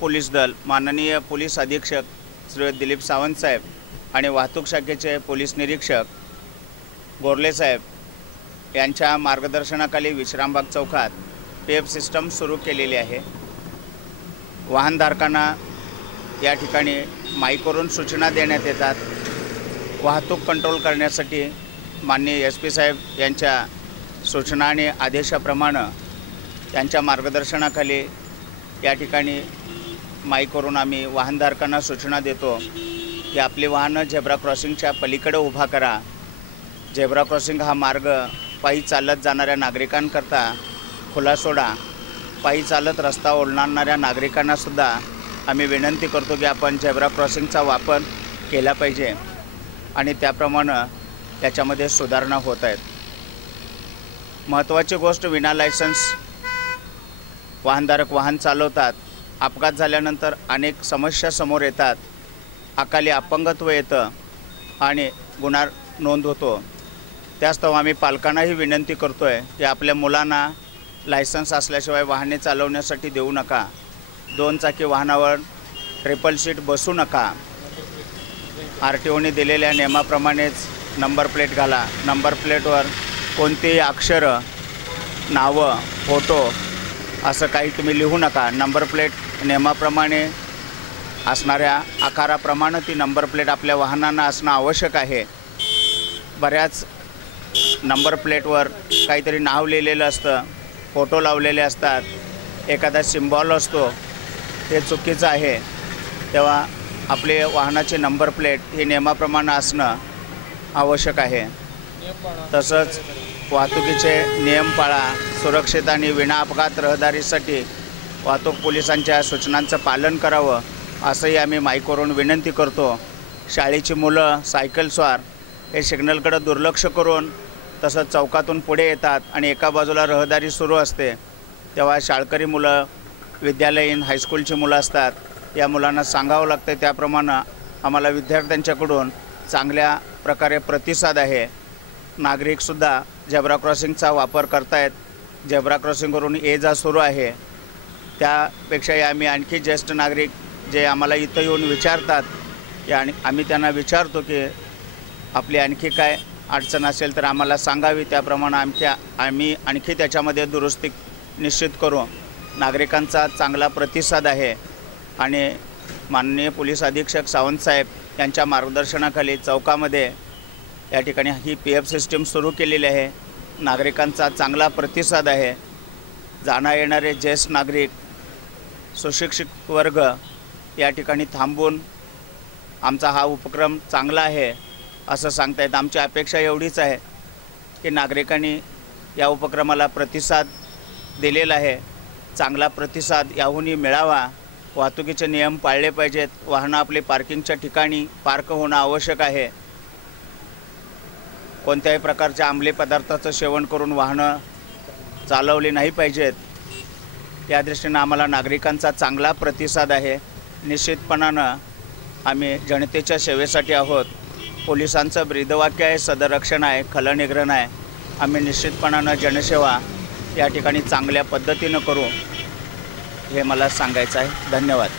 Police दल, माननीय police अधीक्षक श्री दिलीप सावंत साहेब आणि वाहतूक शाखेचे पोलीस निरीक्षक गोरले साहेब यांच्या मार्गदर्शनाखाली विश्रामबाग चौकात पेप सिस्टम सुरू केलेली आहे। वाहनधारकांना या ठिकाणी माईकवरून सूचना देण्यात येतात। वाहतूक कंट्रोल करण्यासाठी माननीय SP साहेब यांच्या सूचना आणि आदेशाप्रमाणे त्यांच्या मार्गदर्शनाखाली या ठिकाणी माईकवरून आम्ही वाहनधारकांना सूचना देतो की आपली वाहनं झेब्रा क्रॉसिंगच्या पलीकडे उभा करा। झेब्रा क्रॉसिंग हा मार्ग पायी चालत जाणाऱ्या नागरिकांकरता खुला सोडा। पायी चालत रस्ता ओलांडणाऱ्या नागरिकांनासुद्धा आम्ही विनंती करतो की आपण झेब्रा क्रॉसिंगचा वापर केला पाहिजे आणि त्याप्रमाणे त्याच्यामध्ये सुधारणा होत आहेत। महत्त्वाची गोष्ट, विना लायसन्स वाहनधारक वाहन चालवतात। अपघात झाल्यानंतर अनेक समस्या समोर येतात। अकाली अपंगत्व येतं आणि गुन्हा नोंद होतो। त्यास्तव आम्ही पालकांनाही विनंती करतो आहे की आपल्या मुलांना लायसन्स असल्याशिवाय वाहने चालवण्यासाठी देऊ नका। 2 चाकी वाहनावर ट्रिपल सीट बसू नका। RTOने दिलेल्या नियमाप्रमाणेच नंबर प्लेट घाला। नंबर प्लेटवर कोणतेही अक्षरं, नावं, फोटो असं काही तुम्ही लिहू नका। नंबर प्लेट नियमाप्रमाणे असणाऱ्या आकाराप्रमाणे ती नंबर प्लेट आपल्या वाहनांना असणं आवश्यक आहे। बऱ्याच नंबर प्लेटवर काहीतरी नाव लिहिलेलं असतं, फोटो लावलेले असतात, एखादा सिम्बॉल असतो, हे चुकीचं आहे। तेव्हा आपले वाहनाचे नंबर प्लेट हे नियमाप्रमाणे असणं आवश्यक आहे। तसंच वाहतुकीचे नियम पाळा। सुरक्षित आणि विना अपघात रहदारीसाठी वाहतूक पोलिसांच्या सूचनांचं पालन करावं असंही आम्ही माईकवरून विनंती करतो। शाळेची मुलं, सायकलस्वार हे सिग्नलकडे दुर्लक्ष करून तसंच चौकातून पुढे येतात आणि एका बाजूला रहदारी सुरू असते। तेव्हा शाळकरी मुलं, विद्यालयीन हायस्कूलची मुलं असतात, या मुलांना सांगावं लागतं। त्याप्रमाणे आम्हाला विद्यार्थ्यांच्याकडून चांगल्या प्रकारे प्रतिसाद आहे। नागरिकसुद्धा झेब्रा क्रॉसिंगचा वापर करतायत। झेब्रा क्रॉसिंगवरून ये-जा सुरू आहे। त्यापेक्षाही आम्ही आणखी ज्येष्ठ नागरिक जे आम्हाला इथं येऊन विचारतात की आम्ही त्यांना विचारतो की आपली आणखी काय अडचण असेल तर आम्हाला सांगावी। त्याप्रमाणे आम्ही आणखी त्याच्यामध्ये दुरुस्ती निश्चित करू। नागरिकांचा चांगला प्रतिसाद आहे आणि माननीय पोलीस अधीक्षक सावंत साहेब यांच्या मार्गदर्शनाखाली चौकामध्ये या ठिकाणी ही PF सिस्टीम सुरू केलेली आहे। नागरिकांचा चांगला प्रतिसाद आहे। जाणा येणारे ज्येष्ठ नागरिक, सुशिक्षित वर्ग या ठिकाणी थांबून आमचा हा उपक्रम चांगला आहे असं सांगतायत। आमची अपेक्षा एवढीच आहे की नागरिकांनी या उपक्रमाला प्रतिसाद दिलेला आहे। चांगला प्रतिसाद याहूनही मिळावा। वाहतुकीचे नियम पाळले पाहिजेत। वाहनं आपली पार्किंगच्या ठिकाणी पार्क होणं आवश्यक आहे। कोणत्याही प्रकारच्या अंमली पदार्थाचं सेवन करून वाहनं चालवली नाही पाहिजेत। या दृष्टीनं आम्हाला नागरिकांचा चांगला प्रतिसाद आहे। निश्चितपणानं आम्ही जनतेच्या सेवेसाठी आहोत। पोलिसांचं ब्रीदवाक्य आहे, सदरक्षण आहे, खलनिग्रहण आहे। आम्ही निश्चितपणानं जनसेवा या ठिकाणी चांगल्या पद्धतीनं करू हे मला सांगायचं आहे। धन्यवाद।